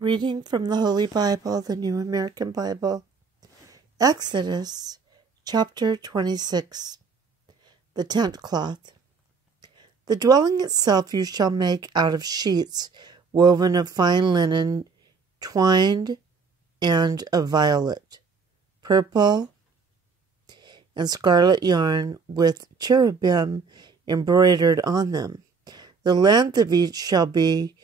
Reading from the Holy Bible, the New American Bible. Exodus, chapter 26. The tent cloth. The dwelling itself you shall make out of sheets woven of fine linen, twined, and of violet, purple, and scarlet yarn, with cherubim embroidered on them. The length of each shall be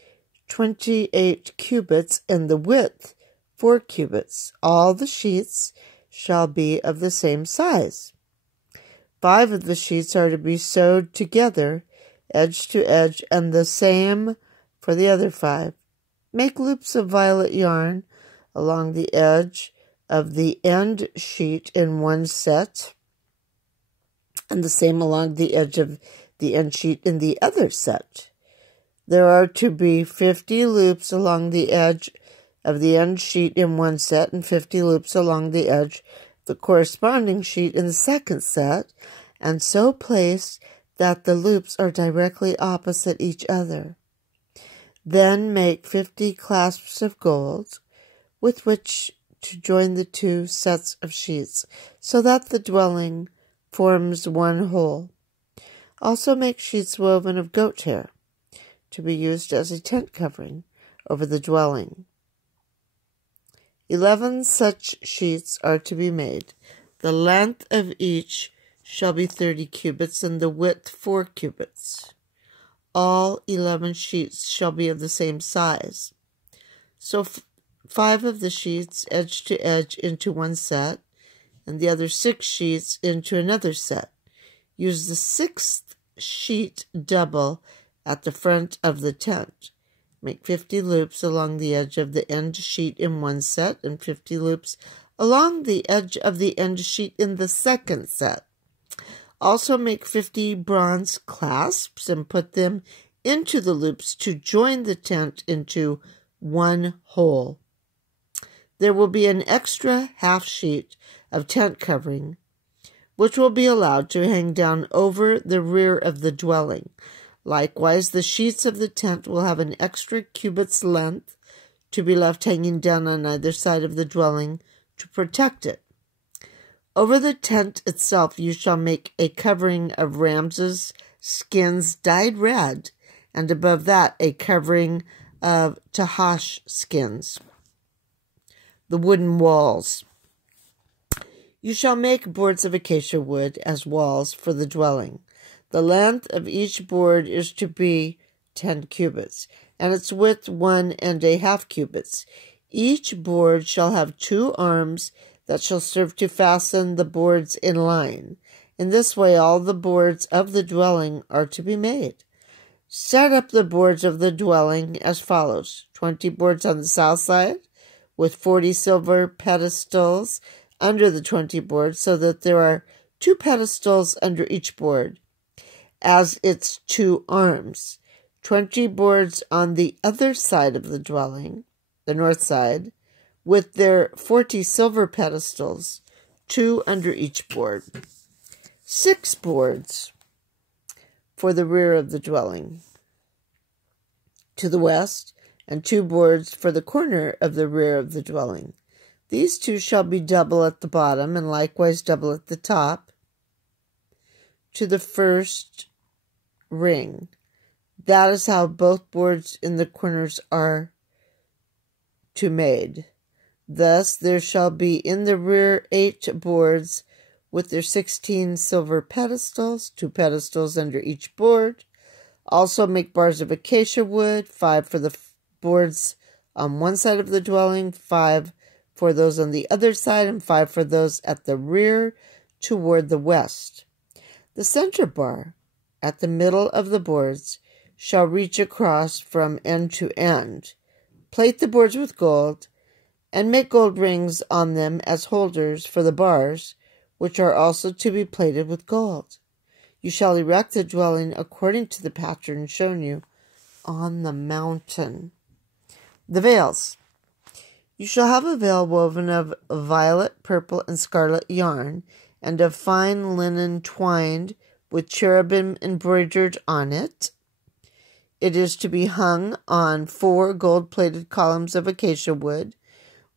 28 cubits, and the width 4 cubits. All the sheets shall be of the same size. 5 of the sheets are to be sewed together, edge to edge, and the same for the other 5. Make loops of violet yarn along the edge of the end sheet in one set, and the same along the edge of the end sheet in the other set. There are to be 50 loops along the edge of the end sheet in one set and 50 loops along the edge of the corresponding sheet in the second set, and so placed that the loops are directly opposite each other. Then make 50 clasps of gold with which to join the 2 sets of sheets, so that the dwelling forms one whole. Also make sheets woven of goat hair, to be used as a tent covering over the dwelling. 11 such sheets are to be made. The length of each shall be 30 cubits, and the width 4 cubits. All 11 sheets shall be of the same size. So 5 of the sheets edge to edge into one set, and the other 6 sheets into another set. Use the 6th sheet double at the front of the tent. Make 50 loops along the edge of the end sheet in one set and 50 loops along the edge of the end sheet in the second set. Also make 50 bronze clasps and put them into the loops to join the tent into one whole. There will be an extra half sheet of tent covering, which will be allowed to hang down over the rear of the dwelling. Likewise, the sheets of the tent will have an extra cubit's length to be left hanging down on either side of the dwelling to protect it. Over the tent itself you shall make a covering of ram's skins dyed red, and above that a covering of tahash skins. The wooden walls. You shall make boards of acacia wood as walls for the dwelling. The length of each board is to be 10 cubits, and its width 1½ cubits. Each board shall have 2 arms that shall serve to fasten the boards in line. In this way all the boards of the dwelling are to be made. Set up the boards of the dwelling as follows: 20 boards on the south side, with 40 silver pedestals under the 20 boards, so that there are 2 pedestals under each board as its 2 arms. 20 boards on the other side of the dwelling, the north side, with their 40 silver pedestals, 2 under each board. 6 boards for the rear of the dwelling to the west, and 2 boards for the corner of the rear of the dwelling. These 2 shall be double at the bottom, and likewise double at the top, to the first ring. That is how both boards in the corners are to made. Thus there shall be in the rear 8 boards with their 16 silver pedestals, 2 pedestals under each board. Also make bars of acacia wood, 5 for the boards on one side of the dwelling, 5 for those on the other side, and 5 for those at the rear toward the west. The center bar at the middle of the boards shall reach across from end to end. Plate the boards with gold, and make gold rings on them as holders for the bars, which are also to be plated with gold. You shall erect the dwelling according to the pattern shown you on the mountain. The veils. You shall have a veil woven of violet, purple, and scarlet yarn, and of fine linen twined with cherubim embroidered on it. It is to be hung on 4 gold-plated columns of acacia wood,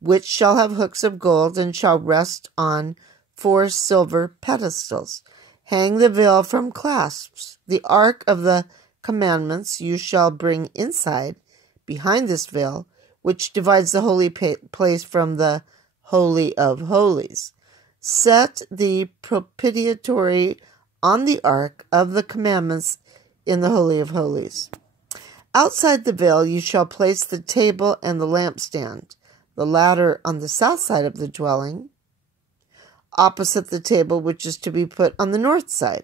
which shall have hooks of gold and shall rest on 4 silver pedestals. Hang the veil from clasps. The ark of the commandments you shall bring inside, behind this veil, which divides the holy place from the Holy of Holies. Set the propitiatory on the ark of the commandments in the Holy of Holies. Outside the veil you shall place the table and the lampstand, the latter on the south side of the dwelling, opposite the table which is to be put on the north side.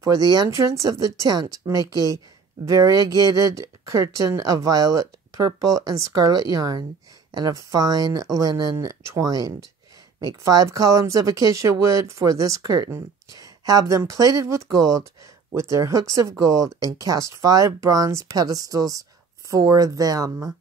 For the entrance of the tent make a variegated curtain of violet, purple, and scarlet yarn, and of fine linen twined. Make 5 columns of acacia wood for this curtain. Have them plated with gold, with their hooks of gold, and cast 5 bronze pedestals for them.